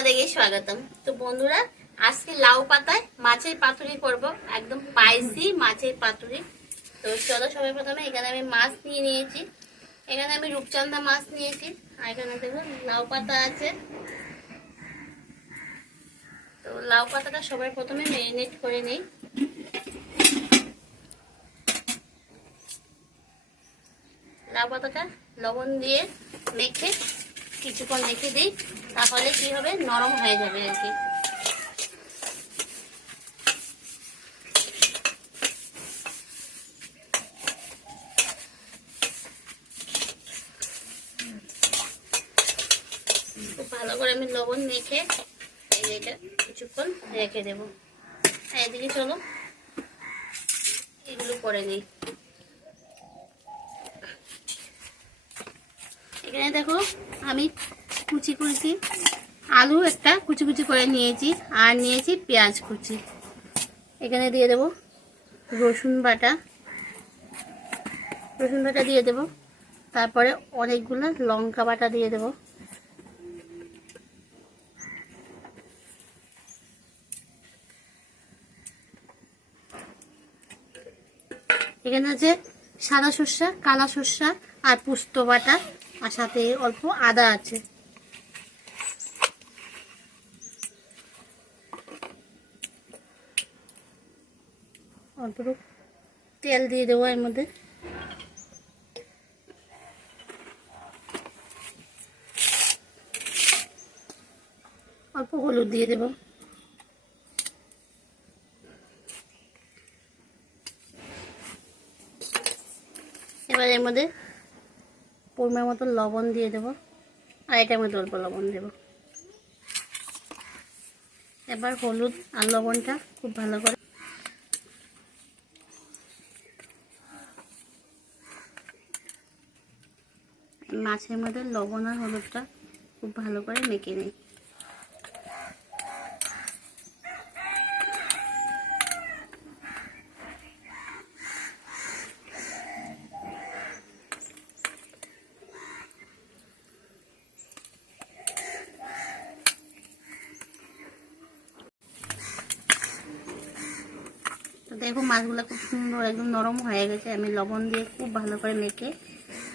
তোমাদেরকে স্বাগতম। তো বন্ধুরা, আজকে লাউ পাতায় মাছের পাতুরি করব, একদম স্পাইসি মাছের পাতুরি। তো চলো, সবাই প্রথমে এখানে আমি মাছ নিয়ে নিয়েছি। এখানে আমি রূপচাঁদা মাছ নিয়েছি, আর এখানে দেখো লাউ পাতা আছে। তো লাউ পাতাটা সবাই প্রথমে ম্যারিনেট করে নেই। লাউ পাতাটা লবণ দিয়ে মেখে কিছুক্ষণ রেখে দিই, তাহলে কি হবে, নরম হয়ে যাবে আর কি। খুব ভালো করে আমি লবণ মেখে এটা কিছুক্ষণ রেখে দেবো। এদিকে চলো এগুলো করে নিই। এখানে দেখো আমি কুচি কুচি আলু একটা কুচি কুচি করে নিয়েছি, আর নিয়েছি পেঁয়াজ কুচি। এখানে দিয়ে দেবো রসুন বাটা দিয়ে দেবো। তারপরে অনেকগুলো লঙ্কা বাটা দিয়ে দেবো। এখানে আছে সাদা সর্ষা, কালা সর্ষা আর পোস্ত বাটা, আর সাথে অল্প আদা আছে। অল্প তেল দিয়ে দেবো এর মধ্যে। অল্প হলুদ দিয়ে দেবো। এবার এর মধ্যে পরিমাণ মতো লবণ দিয়ে দেবো, আর এটার মধ্যে অল্প লবণ দেবো। এবার হলুদ আর লবণটা খুব ভালো করে মাছের মধ্যে লবণ আর হলুদটা খুব ভালো করে মেখে নিই। তো দেখো মাছগুলো খুব সুন্দর একদম নরম হয়ে গেছে। আমি লবণ দিয়ে খুব ভালো করে মেখে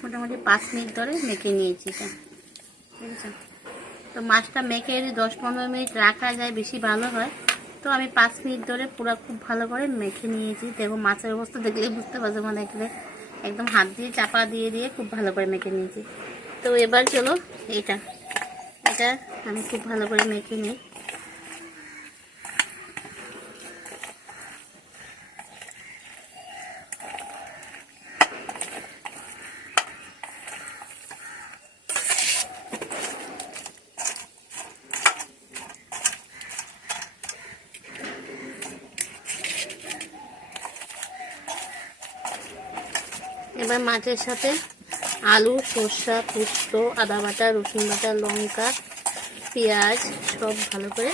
মোটামুটি 5 মিনিট ধরে মেখে নিয়েছি এটা, ঠিক আছে। তো মাছটা মেখে যদি 10-15 মিনিট রাখা যায় বেশি ভালো হয়। তো আমি 5 মিনিট ধরে পুরো খুব ভালো করে মেখে নিয়েছি। দেখো মাছের অবস্থা দেখলেই বুঝতে পারছো, মানে একদম হাত দিয়ে চাপা দিয়ে দিয়ে খুব ভালো করে মেখে নিয়েছি। তো এবার চলো এটা আমি খুব ভালো করে মেখে নিই। এবার মাছের সাথে আলু, সর্ষা, পোস্ত, আদা বাটা, রসুন বাটা, লঙ্কা, পেঁয়াজ সব ভালো করে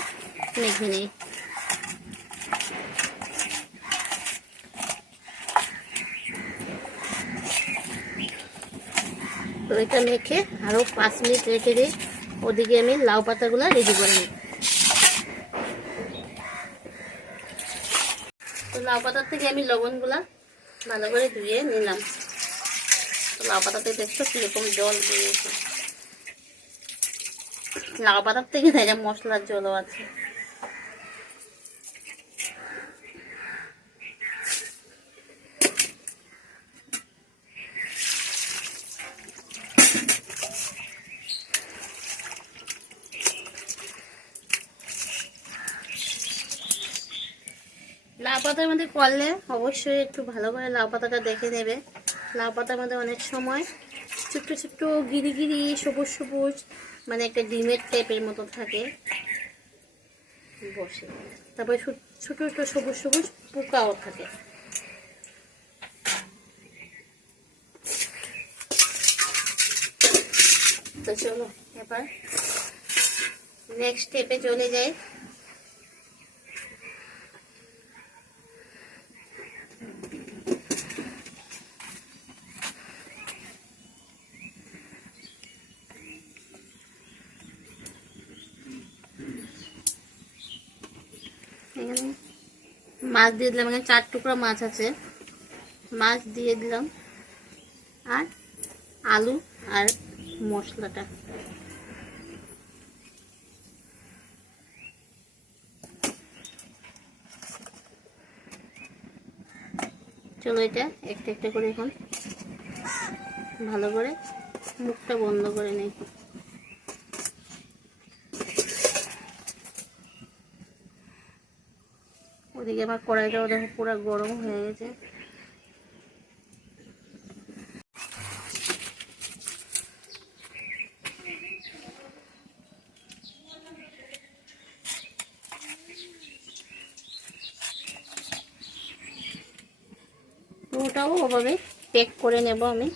মেখে নিই। তো এটা মেখে আরও 5 মিনিট রেখে দিই। ওদিকে আমি লাউ পাতাগুলো রেডি করে নিই। তো লাউ পাতার থেকে আমি লবণগুলা ভালো করে ধুয়ে নিলাম। তো লাউ পাতাতে দেখছো কিরকম জল বেরিয়েছে। লাউ পাতার থেকে না মশলার জলও আছে। লাউ পাতার মধ্যে করলে অবশ্যই একটু ভালো করে লাউ পাতাটা দেখে নেবে। লাউ পাতার মধ্যে অনেক সময় ছোট্ট ছোট্ট গিরি গিরি সবুজ সবুজ, মানে একটা ডিমের টাইপের মতো থাকে বসে। তারপরে ছোট ছোট সবুজ সবুজ পোকাও থাকে। তো চলো এবার নেক্সট স্টেপে চলে যাই। এখানে মাছ দিয়ে দিলাম, এখানে 4 টুকরা মাছ আছে, মাছ দিয়ে দিলাম, আর আলু আর মশলাটা। চলো এটা একটা একটা করে এখন ভালো করে মুখটা বন্ধ করে নেই। ওদিকে আমার কড়াইটাও দেখো পুরো গরম হয়ে গেছে। পুরোটাও ওভাবে পেক করে নেব আমি।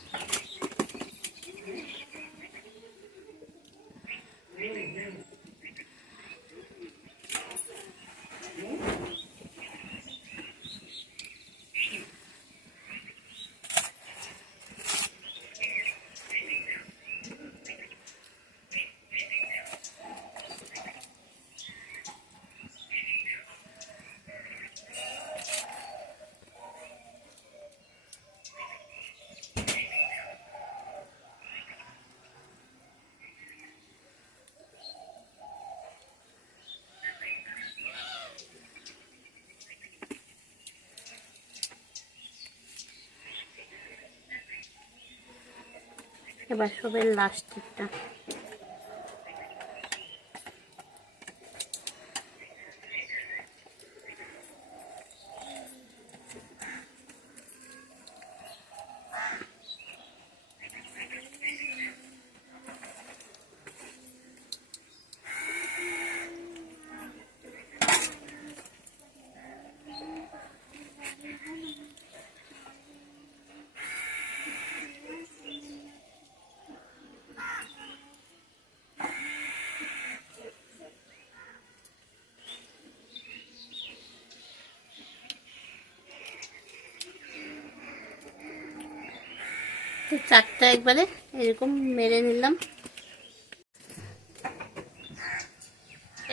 এবার সবের লাস্টেরটা তো 4টা একবারে এরকম মেরে নিলাম।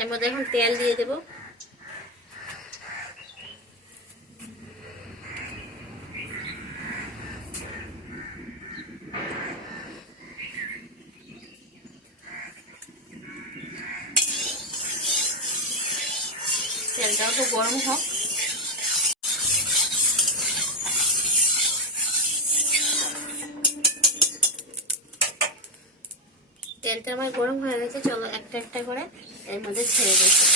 এর মধ্যে এখন তেল দিয়ে দেব। তেলটাও তো গরম হোক। তেলটা আমার গরম হয়ে গেছে, চলো একটা একটা করে এর মধ্যে ছেড়ে দিচ্ছি।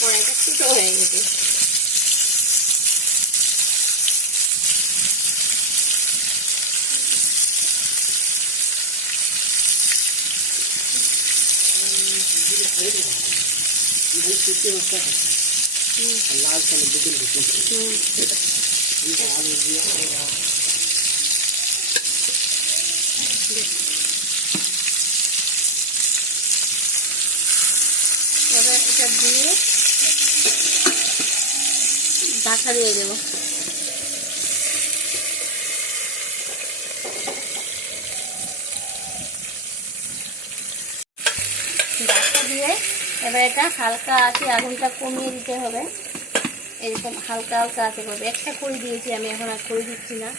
কড়াইটা ছোট হয়ে গেছে। लाल कलर बिल्कुल এবার এটা দিয়ে ঢাকা দিয়ে দেবো। ঢাকা দিয়ে এবার এটা হালকা আছে, আগুনটা কমিয়ে দিতে হবে। এরকম হালকা হালকা আছে করবে। একটা করে দিয়েছি আমি, এখন আর করে দিচ্ছি না।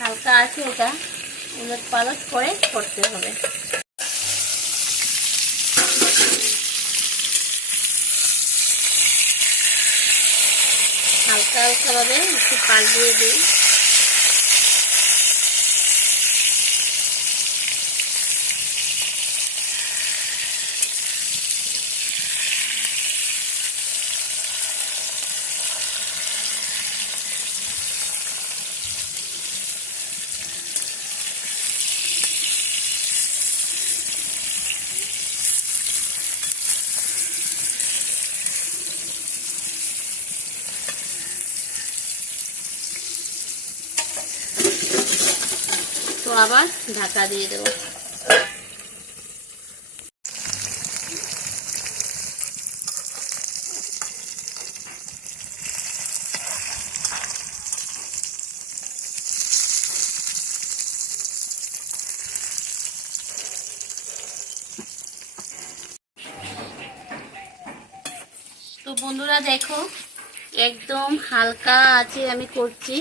হালকা আছে, এটা উলট পালট করে করতে হবে। হালকা হালকা ভাবে একটু পাল্টিয়ে দিই। তো আবার ঢাকা দিয়ে দেবো। তো বন্ধুরা দেখো, একদম হালকা আছে আমি করছি,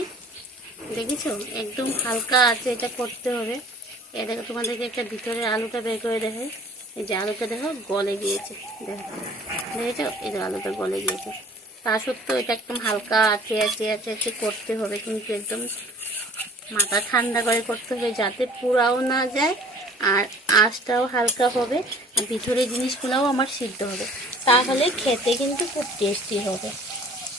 দেখেছো? একদম হালকা আছে, এটা করতে হবে। এ দেখো, তোমাদেরকে একটা ভিতরে আলুটা বের করে দেখে। এই যে আলুটা দেখো গলে গিয়েছে, দেখো, দেখেছো? এই যে আলুটা গলে গিয়েছে। তা সত্ত্বেও এটা একদম হালকা আছে আছে আছে আছে করতে হবে, কিন্তু একদম মাথা ঠান্ডা করে করতে হবে, যাতে পুরাও না যায় আর আঁচটাও হালকা হবে আর ভিতরের জিনিসগুলোও আমার সিদ্ধ হবে, তাহলে খেতে কিন্তু খুব টেস্টি হবে।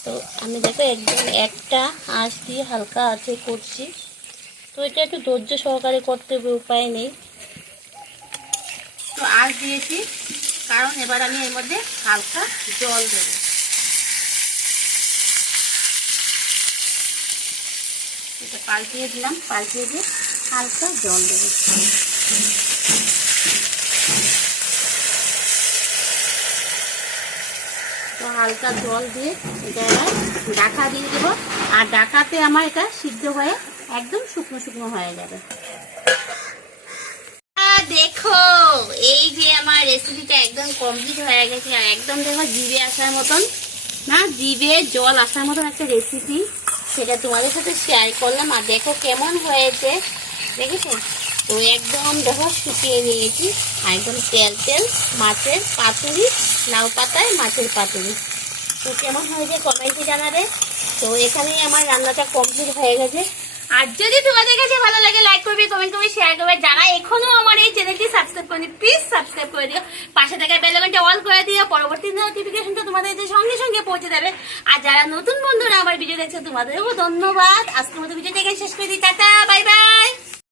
তো আমি দেখো একদম একটা আঁচ দিয়ে হালকা আছে করছি। তো এটা একটু ধৈর্য সহকারে করতে হবে, উপায় নেই। তো আঁচ দিয়েছি, কারণ এবার আমি এর মধ্যে হালকা জল দেবো। এটা পাল্টিয়ে দিলাম, পাল্টিয়ে দিয়ে হালকা জল দেবো। তো হালকা জল দিয়ে এটা ঢাকা দিয়ে দেবো, আর ঢাকাতে আমার এটা সিদ্ধ হয়ে একদম শুকনো শুকনো হয়ে যাবে। দেখো, এই যে আমার রেসিপিটা একদম কমপ্লিট হয়ে গেছে, আর একদম দেখো জিভে আসার মতন, না জিভে জল আসার মতন একটা রেসিপি, সেটা তোমাদের সাথে শেয়ার করলাম। আর দেখো কেমন হয়েছে, দেখেছো? তো একদম দেখো শুকিয়ে নিয়েছি, আর একদম তেল তেল মাছের পাতুরি, লাউ পাতায় মাছের পাতুরি। তো কেমন হয়েছে কমেন্টে জানাবে। তো এখানেই আমার রান্নাটা কমপ্লিট হয়ে গেছে। আর যদি তোমাদের কাছে ভালো লাগে, লাইক করবে, কমেন্ট করবে, শেয়ার করবে। যারা এখনো আমার এই চ্যানেলটি সাবস্ক্রাইব করেনি, প্লিজ সাবস্ক্রাইব করে দিও, পাশে থাকা বেল আইকনটা অল করে দিও, পরবর্তী নোটিফিকেশনটা তোমাদের সঙ্গে সঙ্গে পৌঁছে যাবে। আর যারা নতুন বন্ধুরা আমার ভিডিও দেখছে, তোমাদেরও ধন্যবাদ। আজকের মতো ভিডিওটাকে শেষ করে দিই, টাটা, বাই বাই।